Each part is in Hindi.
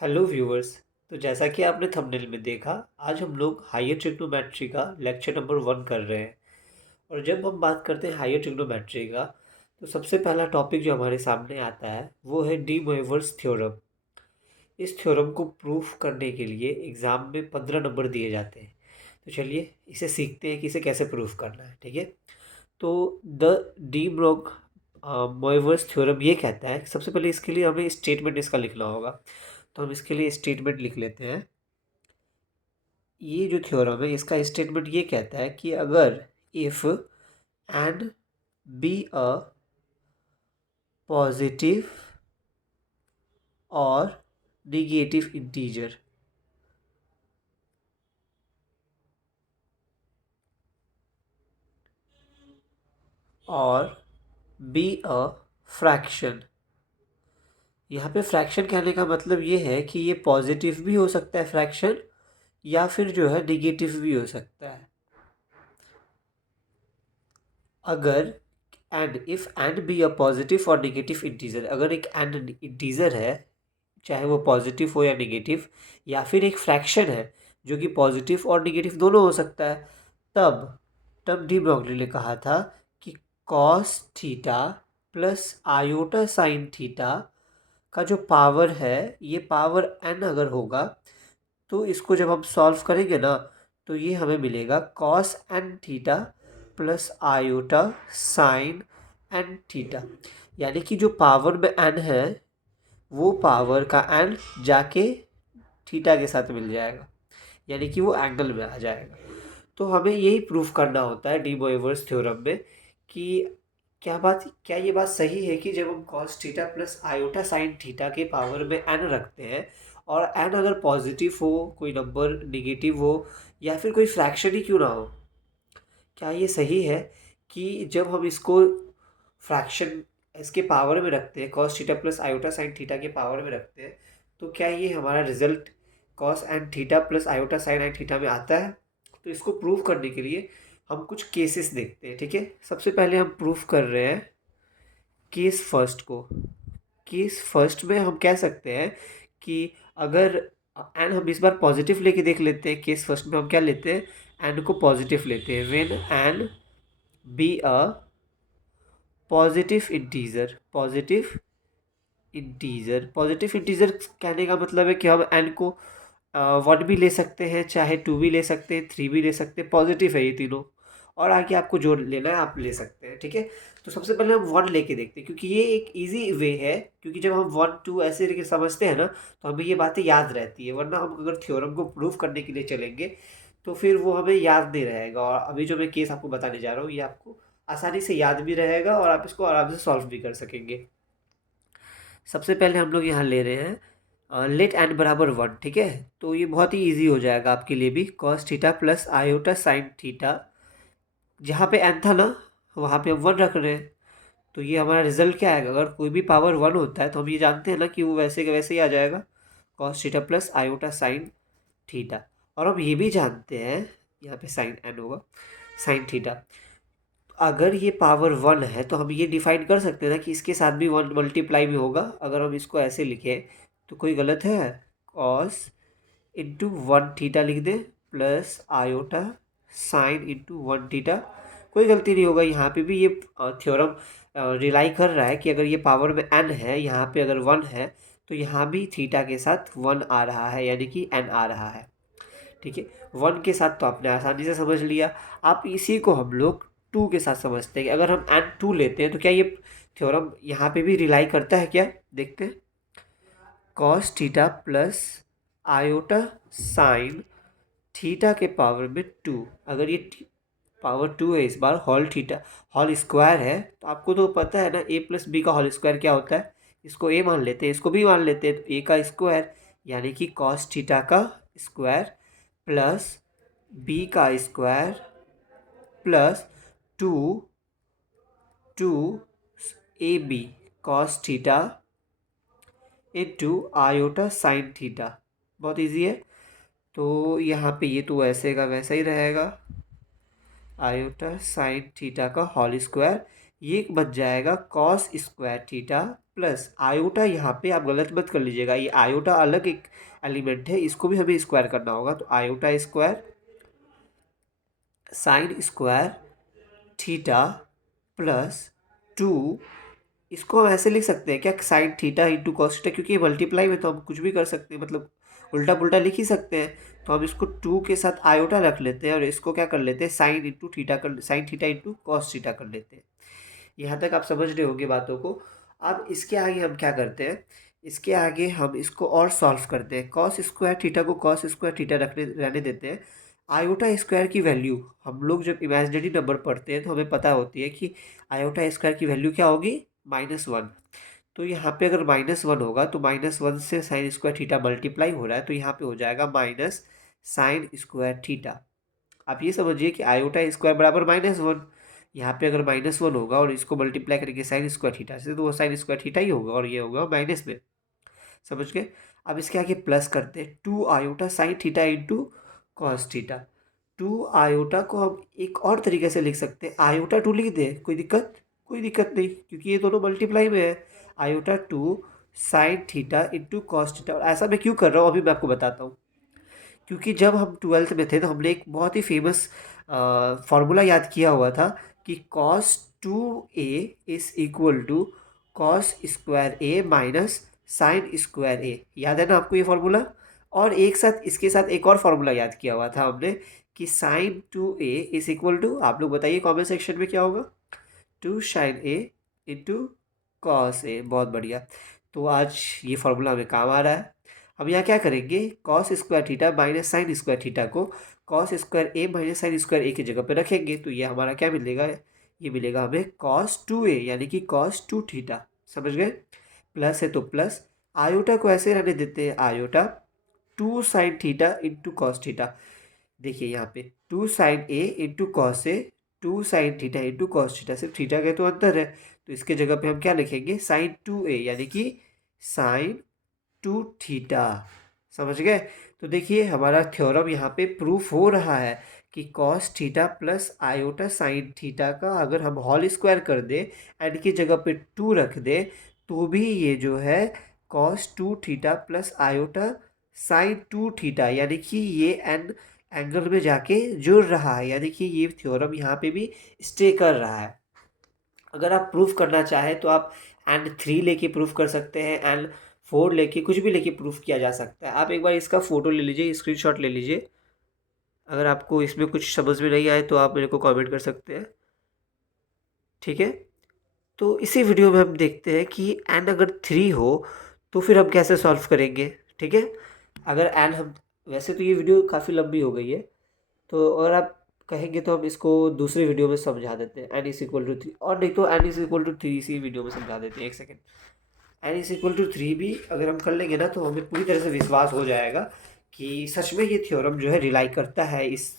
Hello viewers. तो जैसा कि आपने थंबनेल में देखा, आज हम लोग हायर ट्रिग्नोमेट्री का लेक्चर नंबर 1 कर रहे हैं। और जब हम बात करते हैं हायर ट्रिग्नोमेट्री का, तो सबसे पहला टॉपिक जो हमारे सामने आता है वो है डी मोइवर्स थ्योरम। इस थ्योरम को प्रूफ करने के लिए एग्ज़ाम में 15 नंबर दिए जाते हैं। तो चलिए इसे सीखते हैं कि इसे कैसे प्रूफ करना है। ठीक है। तो द डी ब्रोग मोइवर्स थ्योरम ये कहता है, सबसे पहले इसके लिए हमें स्टेटमेंट इसका लिखना होगा। तो हम इसके लिए स्टेटमेंट लिख लेते हैं। ये जो थ्योरम है इसका स्टेटमेंट ये कहता है कि अगर if and be a positive और निगेटिव इंटीजर और बी अ फ्रैक्शन। यहाँ पे फ्रैक्शन कहने का मतलब ये है कि ये पॉजिटिव भी हो सकता है फ्रैक्शन, या फिर जो है निगेटिव भी हो सकता है। अगर and if and be a positive और निगेटिव इंटीजर, अगर एक एंड इंटीजर है, चाहे वो पॉजिटिव हो या निगेटिव, या फिर एक फ्रैक्शन है जो कि पॉजिटिव और निगेटिव दोनों हो सकता है, तब तब डी ब्रॉगली ने कहा था कि cos theta plus iota sine theta का जो पावर है, ये पावर एन अगर होगा, तो इसको जब हम सॉल्व करेंगे ना, तो ये हमें मिलेगा cos n theta plus iota sine n theta. यानी कि जो पावर में एन है, वो पावर का एन जाके थीटा के साथ मिल जाएगा, यानी कि वो एंगल में आ जाएगा। तो हमें यही प्रूफ करना होता है डी मोइवर्स थ्योरम में कि क्या ये बात सही है कि जब हम cos theta plus iota sine theta के पावर में एन रखते हैं, और एन अगर पॉजिटिव हो, कोई नंबर निगेटिव हो, या फिर कोई फ्रैक्शन ही क्यों ना हो, क्या ये सही है कि जब हम इसको फ्रैक्शन इसके पावर में रखते हैं, cos theta plus iota sine theta के पावर में रखते हैं, तो क्या ये हमारा result cos and theta plus iota sign and theta में आता है? तो इसको प्रूव करने के लिए हम कुछ केसेस देखते हैं। ठीक है। सबसे पहले हम प्रूफ कर रहे हैं केस फर्स्ट को। केस फर्स्ट में हम कह सकते हैं कि अगर एन, हम इस बार पॉजिटिव लेके देख लेते हैं। केस फर्स्ट में हम क्या लेते हैं, एन को पॉजिटिव लेते हैं। When an be a positive integer, positive integer कहने का मतलब है कि हम एन को 1 भी ले सकते हैं, चाहे 2 भी ले सकते हैं, 3 भी ले सकते हैं, पॉजिटिव है ये तीनों। और आगे आपको जो लेना है आप ले सकते हैं। ठीक है। तो सबसे पहले हम 1 लेके देखते हैं, क्योंकि ये एक इजी वे है। क्योंकि जब हम 1 2 ऐसे करके समझते हैं ना, तो हमें ये बातें याद रहती है। वरना हम अगर थ्योरम को प्रूव करने के लिए चलेंगे, तो फिर वो हमें याद नहीं रहेगा। और अभी जो मैं केस आपको बताने जा रहा हूँ, ये आपको आसानी से याद भी रहेगा और आप इसको आराम से सॉल्व भी कर सकेंगे। सबसे पहले हम लोग यहाँ ले रहे हैं लेट एन बराबर 1। ठीक है। तो ये बहुत ही इजी हो जाएगा आपके लिए भी। Cos theta plus iota sine theta, जहाँ पे एन था ना, वहाँ पे हम 1 रख रहे हैं। तो ये हमारा रिजल्ट क्या आएगा, अगर कोई भी पावर 1 होता है तो हम ये जानते हैं ना कि वो वैसे के वैसे ही आ जाएगा, cos theta plus iota sine theta. और हम ये भी जानते हैं, यहाँ पे साइन एन होगा, साइन थीटा। अगर ये पावर 1 है तो हम ये डिफाइन कर सकते हैं ना कि इसके साथ भी 1 मल्टीप्लाई भी होगा। अगर हम इसको ऐसे लिखें तो कोई गलत है? कॉस इंटू 1 थीटा लिख दें plus iota sine into 1 theta, कोई गलती नहीं होगा। यहाँ पे भी ये थ्योरम रिलाई कर रहा है कि अगर ये पावर में n है, यहाँ पे अगर 1 है, तो यहाँ भी थीटा के साथ 1 आ रहा है, यानी कि n आ रहा है। ठीक है। 1 के साथ तो आपने आसानी से समझ लिया। आप इसी को हम लोग 2 के साथ समझते हैं कि अगर हम एन 2 लेते हैं तो क्या ये थ्योरम यहाँ पे भी रिलाई करता है क्या? देखते हैं। Cos theta plus iota sine theta के पावर में 2, अगर ये पावर 2 है, इस बार होल थीटा होल स्क्वायर है, तो आपको तो पता है ना ए प्लस बी का होल स्क्वायर क्या होता है। इसको ए मान लेते हैं, इसको बी मान लेते हैं, तो ए का स्क्वायर यानी कि कॉस थीटा का स्क्वायर प्लस बी का square plus two two a b cos theta into iota sine theta. बहुत इजी है। तो यहाँ पे ये तो वैसे का वैसा ही रहेगा, आयोटा साइन थीटा का होल स्क्वायर, ये बन जाएगा cos square theta plus iota, यहाँ पे आप गलत मत कर लीजिएगा, ये आयोटा अलग एक एलिमेंट है, इसको भी हमें स्क्वायर करना होगा। तो iota square sine square theta plus 2, इसको हम ऐसे लिख सकते हैं क्या, sine theta into cos theta, क्योंकि ये मल्टीप्लाई में तो हम कुछ भी कर सकते हैं, मतलब उल्टा पुल्टा लिख ही सकते हैं। तो हम इसको 2 के साथ आयोटा रख लेते हैं और इसको क्या कर लेते हैं, साइन इंटू थीटा कर, sine theta into cos theta कर लेते हैं। यहाँ तक आप समझ रहे होंगे बातों को। अब इसके आगे हम क्या करते हैं, इसके आगे हम इसको और सॉल्व करते हैं। कॉस स्क्वायर थीटा को कॉस स्क्वायर थीटा रखने रहने देते हैं। आयोटा स्क्वायर की वैल्यू, हम लोग जब इमेजिनरी नंबर पढ़ते हैं तो हमें पता होती है कि आयोटा स्क्वायर की वैल्यू क्या होगी, -1। तो यहाँ पे अगर -1 होगा तो -1 से साइन स्क्वायर थीटा मल्टीप्लाई हो रहा है, तो यहाँ पे हो जाएगा माइनस साइन स्क्वायर थीटा। आप ये समझिए कि आयोटा स्क्वायर बराबर -1, यहाँ पे अगर -1 होगा और इसको मल्टीप्लाई करेंगे साइन स्क्वायर थीटा से, तो वो साइन स्क्वायर थीटा ही होगा और ये होगा माइनस में। समझ गए। अब इसके आगे प्लस करते हैं, 2 iota sine theta into cos theta. 2 iota को हम एक और तरीके से लिख सकते हैं, आयोटा 2 लिख दें, कोई दिक्कत, कोई दिक्कत नहीं, क्योंकि ये दोनों मल्टीप्लाई में है। Iota 2 sine theta into cos theta. और ऐसा मैं क्यों कर रहा हूँ अभी मैं आपको बताता हूँ। क्योंकि जब हम 12th में थे तो हमने एक बहुत ही फेमस फार्मूला याद किया हुआ था कि cos 2a is equal to cos square A minus sine square A. याद है ना आपको ये फार्मूला। और एक साथ इसके साथ एक और फार्मूला याद किया हुआ था हमने कि sign 2a is equal to, आप लोग बताइए कमेंट सेक्शन में क्या होगा, 2 sign A into cos A. बहुत बढ़िया। तो आज ये फार्मूला हमें काम आ रहा है। हम यहाँ क्या करेंगे, cos square theta minus sine square theta को cos square A minus sine square ए की जगह पे रखेंगे, तो ये हमारा क्या मिलेगा, ये मिलेगा हमें कॉस 2a यानी कि कॉस 2 थीटा। समझ गए। प्लस है तो प्लस, आयोटा को ऐसे रहने देते हैं, iota 2 sine theta into cos theta. देखिए यहाँ पे 2 sign A into cos A, 2 sine theta into cos theta, सिर्फ थीटा के तो अंतर है, तो इसके जगह पे हम क्या लिखेंगे, साइन 2a यानी कि साइन 2 थीटा। समझ गए। तो देखिए हमारा थ्योरम यहाँ पे प्रूफ हो रहा है कि cos theta plus iota sine theta का अगर हम होल स्क्वायर कर दें, एंड की जगह पे 2 रख दें, तो भी ये जो है cos 2 theta plus iota sine 2 theta, यानी कि ये एन एंगल में जाके जुड़ रहा है, यानी कि ये थ्योरम यहाँ पे भी स्टे कर रहा है। अगर आप प्रूफ करना चाहें तो आप N3 लेके प्रूफ कर सकते हैं, N4 लेके, कुछ भी लेके प्रूफ किया जा सकता है। आप एक बार इसका फ़ोटो ले लीजिए, स्क्रीनशॉट ले लीजिए। अगर आपको इसमें कुछ समझ में नहीं आए तो आप मेरे को कमेंट कर सकते हैं, ठीक है। तो इसी वीडियो में हम देखते हैं कि N अगर 3 हो तो फिर हम कैसे सॉल्व करेंगे, ठीक है। अगर N हम, वैसे तो ये वीडियो काफ़ी लंबी हो गई है, तो अगर आप कहेंगे तो हम इसको दूसरी वीडियो में समझा देते हैं, N=3, और नहीं तो N=3 इसी वीडियो में समझा देते हैं। एक सेकेंड, N=3 भी अगर हम कर लेंगे ना तो हमें पूरी तरह से विश्वास हो जाएगा कि सच में ये थ्योरम जो है रिलाई करता है इस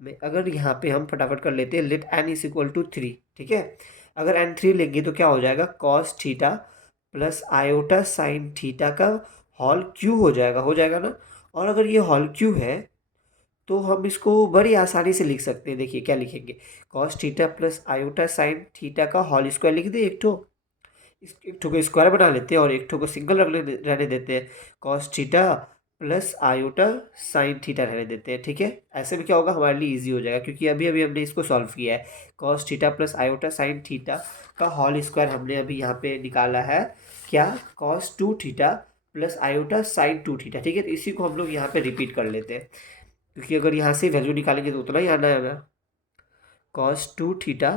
में। अगर यहाँ पे हम फटाफट कर लेते हैं, लेट N=3, ठीक है। अगर N3 लेंगे तो क्या हो जाएगा, cos theta plus iota sine theta का होल क्यू हो जाएगा ना। और अगर ये होल क्यू है तो हम इसको बड़ी आसानी से लिख सकते हैं। देखिए क्या लिखेंगे, cos theta plus iota sine theta का होल स्क्वायर लिख दे, एक ठो, एक ठो को स्क्वायर बना लेते हैं और एक ठो को सिंगल रहने देते हैं, cos theta plus iota sine theta रहने देते हैं, ठीक है। ऐसे में क्या होगा, हमारे लिए इजी हो जाएगा, क्योंकि अभी अभी हमने इसको सॉल्व किया है। Cos theta plus iota sine theta का होल स्क्वायर हमने अभी यहाँ पे निकाला है, क्या, cos 2 theta plus iota sine 2 theta, ठीक है। तो इसी को हम लोग यहाँ पे रिपीट कर लेते हैं, क्योंकि अगर यहाँ से वैल्यू निकालेंगे तो उतना ही आना है हमें। Cos 2 theta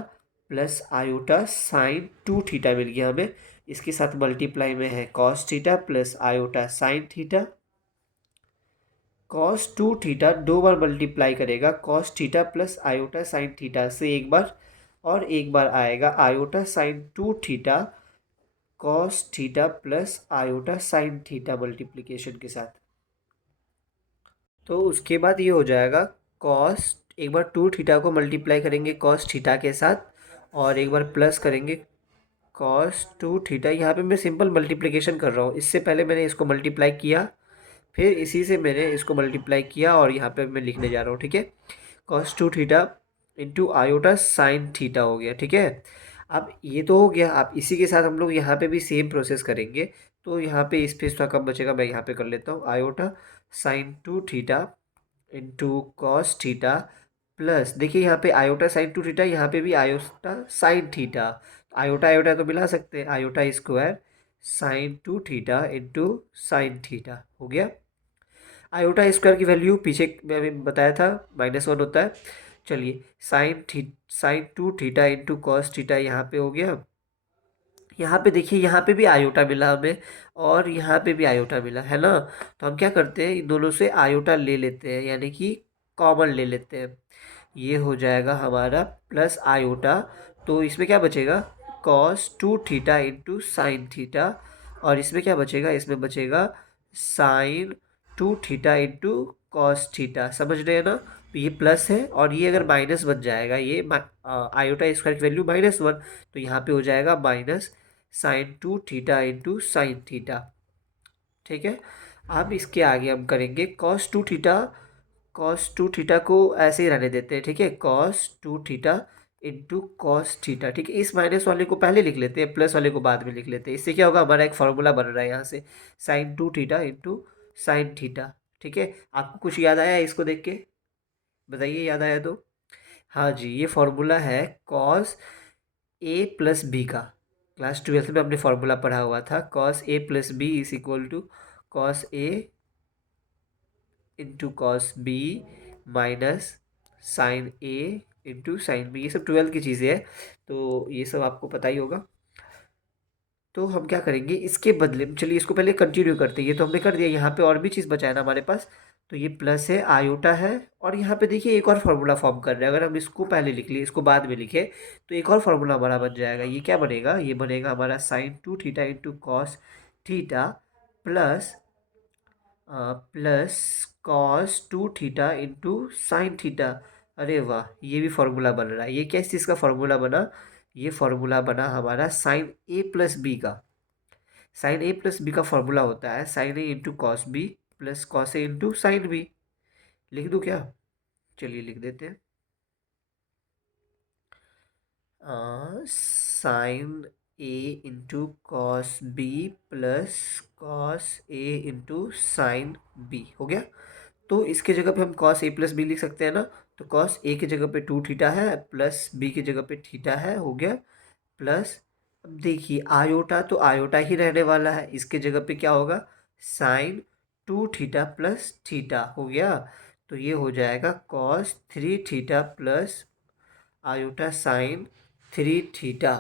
plus iota sine 2 theta मिल गया हमें। इसके साथ मल्टीप्लाई में है cos theta plus iota sine theta. Cos 2 theta 2 बार मल्टीप्लाई करेगा cos theta plus iota sine theta से एक बार, और एक बार आएगा iota sine 2 theta cos theta plus iota sine theta multiplication के साथ। तो उसके बाद ये हो जाएगा कॉस, एक बार 2 थीटा को मल्टीप्लाई करेंगे कॉस थीटा के साथ, और एक बार प्लस करेंगे कॉस 2 थीटा। यहाँ पे मैं सिंपल मल्टीप्लिकेशन कर रहा हूँ, इससे पहले मैंने इसको मल्टीप्लाई किया, फिर इसी से मैंने इसको मल्टीप्लाई किया, और यहाँ पे मैं लिखने जा रहा हूँ, ठीक है। Cos 2 theta into iota sine theta हो गया, ठीक है। अब ये तो हो गया। अब इसी के साथ हम लोग यहाँ पे भी सेम प्रोसेस करेंगे। तो यहाँ पे स्पेस थोड़ा कम बचेगा, मैं यहाँ पे कर लेता हूँ iota sine to theta into cos theta plus, देखिए यहाँ पे आयोटा साइन टू थीटा, यहाँ पे भी iota sine theta. Iota iota तो मिला सकते हैं, iota square sine to theta into sine theta हो गया। आयोटा स्क्वायर की वैल्यू पीछे मैं अभी बताया था -1 होता है। चलिए sign to theta into cos theta यहाँ पे हो गया। यहाँ पे देखिए, यहाँ पे भी आयोटा मिला हमें और यहाँ पे भी आयोटा मिला है ना। तो हम क्या करते हैं, इन दोनों से आयोटा ले लेते हैं, यानी कि कॉमन ले लेते हैं। ये हो जाएगा हमारा प्लस आयोटा। तो इसमें क्या बचेगा, cos two theta into sine theta. और इसमें क्या बचेगा, इसमें बचेगा sign to theta into cos theta. समझ रहे हैं ना। तो ये प्लस है और ये अगर माइनस बन जाएगा, ये आयोटा स्क्वायर की वैल्यू -1, तो यहाँ पे हो जाएगा minus sign to theta into sine theta. ठीक है। अब इसके आगे हम करेंगे cos two theta. Cos two theta को ऐसे ही रहने देते हैं, ठीक है। Cos two theta into cos theta, ठीक है। इस माइनस वाले को पहले लिख लेते हैं, प्लस वाले को बाद में लिख लेते हैं। इससे क्या होगा, हमारा एक फार्मूला बन रहा है यहाँ से, sign to theta into sine theta. ठीक है। आपको कुछ याद आया है इसको देख के, बताइए, याद आया तो। हाँ जी, ये फार्मूला है कॉस ए प्लस बी का। क्लास 12th में हमने फार्मूला पढ़ा हुआ था, cos a plus b is equal to cos A into cos b minus sine A into sine b. ये सब 12th की चीज़ें हैं, तो ये सब आपको पता ही होगा। तो हम क्या करेंगे इसके बदले में, चलिए इसको पहले कंटिन्यू करते हैं। ये तो हमने कर दिया, यहाँ पे और भी चीज़ बचा है ना हमारे पास। तो ये प्लस है, आयोटा है, और यहाँ पे देखिए एक और फार्मूला फॉर्म कर रहे हैं। अगर हम इसको पहले लिख लिए, इसको बाद में लिखे, तो एक और फार्मूला हमारा बन जाएगा। ये क्या बनेगा, ये बनेगा हमारा sign to theta into cos theta plus plus cos two theta into sine theta. अरे वाह, ये भी फार्मूला बन रहा है। ये किस चीज़ का फार्मूला बना, ये फार्मूला बना हमारा साइन ए प्लस बी का। साइन ए प्लस बी का फार्मूला होता है साइन ए into cos B plus cos ए इंटू साइन बी। लिख दूँ क्या, चलिए लिख देते हैं। साइन ए into cos B plus cos ए इंटू साइन बी हो गया। तो इसके जगह पे हम कॉस ए प्लस बी लिख सकते हैं ना। तो कॉस ए की जगह पे टू थीटा है, प्लस बी की जगह पे थीटा है, हो गया। प्लस, अब देखिए आयोटा तो आयोटा ही रहने वाला है, इसके जगह पे क्या होगा, sign to theta plus theta हो गया। तो ये हो जाएगा cos three theta plus iota sine three theta.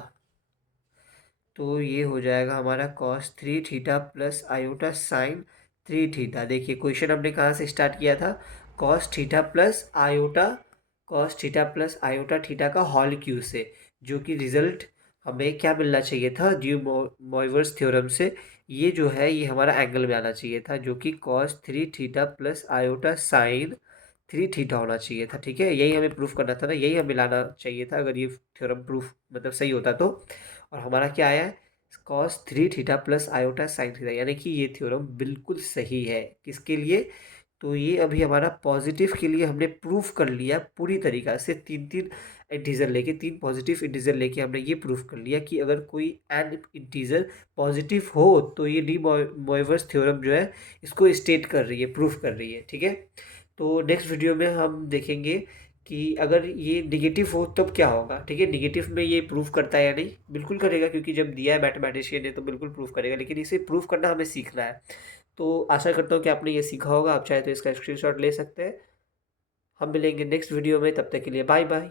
तो ये हो जाएगा हमारा cos three theta plus iota sine three theta. देखिए क्वेश्चन हमने कहाँ से स्टार्ट किया था, cos theta plus iota, cos theta plus iota theta का होल क्यू से, जो कि रिजल्ट हमें क्या मिलना चाहिए था, ड्यू मोइवर्स थ्योरम से। ये जो है ये हमारा एंगल में आना चाहिए था, जो कि cos three theta plus iota sine three theta होना चाहिए था। ठीक है, यही हमें प्रूफ करना था ना, यही हमें लाना चाहिए था, अगर ये थ्योरम प्रूफ मतलब सही होता तो। और हमारा क्या आया है, cos three theta plus iota sine theta, यानी कि ये थ्योरम बिल्कुल सही है। किसके लिए, तो ये अभी हमारा पॉजिटिव के लिए हमने प्रूफ कर लिया पूरी तरीक़ा से। तीन तीन इंटीजर लेके, तीन पॉजिटिव इंटीजर लेके हमने ये प्रूफ कर लिया कि अगर कोई एन इंटीजर पॉजिटिव हो तो ये डी मोइवर्स थ्योरम जो है इसको स्टेट कर रही है, प्रूफ कर रही है। ठीक है। तो नेक्स्ट वीडियो में हम देखेंगे कि अगर ये निगेटिव हो तब क्या होगा। ठीक है, निगेटिव में ये प्रूफ करता है या नहीं, बिल्कुल करेगा, क्योंकि जब दिया है मैथमेटिशियन ने तो बिल्कुल प्रूफ करेगा, लेकिन इसे प्रूफ करना हमें सीखना है। तो आशा करता हूँ कि आपने ये सीखा होगा। आप चाहे तो इसका स्क्रीनशॉट ले सकते हैं। हम मिलेंगे नेक्स्ट वीडियो में, तब तक के लिए बाय बाय।